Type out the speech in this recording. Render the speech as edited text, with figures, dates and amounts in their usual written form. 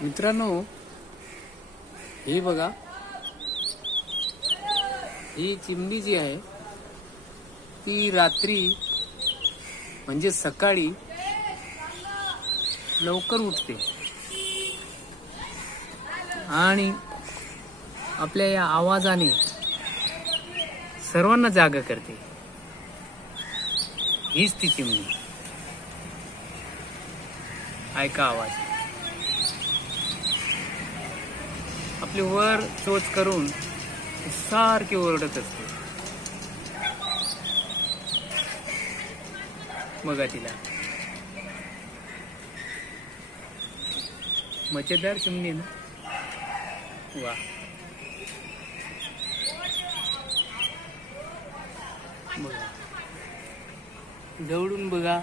मित्रांनो, हे बघा, ही चिमणी जी आहे ती रात्री म्हणजे सकाळी लवकर उठते आणि आपल्या या आवाजाने सर्वांना जागा करते. हीच ती चिमणी. ऐका आवाज. आपले वर चोच करून सारखे ओरडत असते. बघा तिला. मजेदार चिमणी ना. वा. बघा, जवळून बघा.